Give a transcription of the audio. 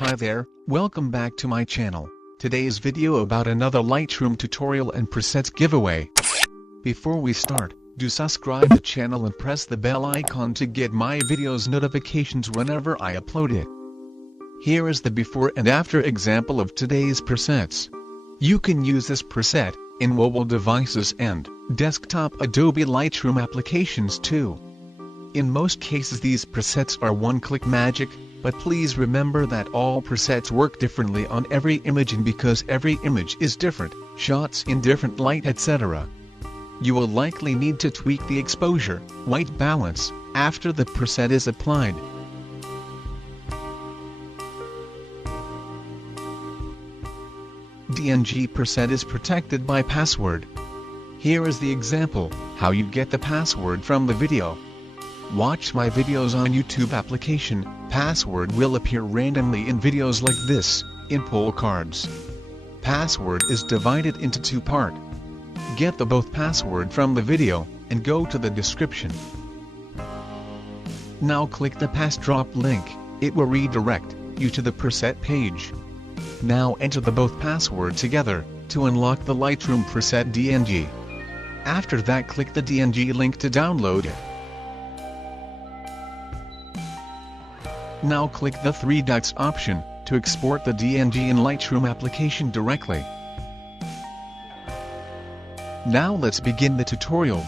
Hi there, welcome back to my channel. Today's video about another Lightroom tutorial and presets giveaway. Before we start, do subscribe the channel and press the bell icon to get my videos notifications whenever I upload it. Here is the before and after example of today's presets. You can use this preset in mobile devices and desktop Adobe Lightroom applications too. In most cases these presets are one-click magic, but please remember that all presets work differently on every image, and because every image is different, shots in different light etc. You will likely need to tweak the exposure, white balance, after the preset is applied. DNG preset is protected by password. Here is the example, how you get the password from the video. Watch my videos on YouTube application, password will appear randomly in videos like this, in pull cards. Password is divided into two parts. Get the both password from the video, and go to the description. Now click the pass drop link, it will redirect you to the preset page. Now enter the both password together, to unlock the Lightroom preset DNG. After that click the DNG link to download it. Now click the three dots option, to export the DNG in Lightroom application directly. Now let's begin the tutorial.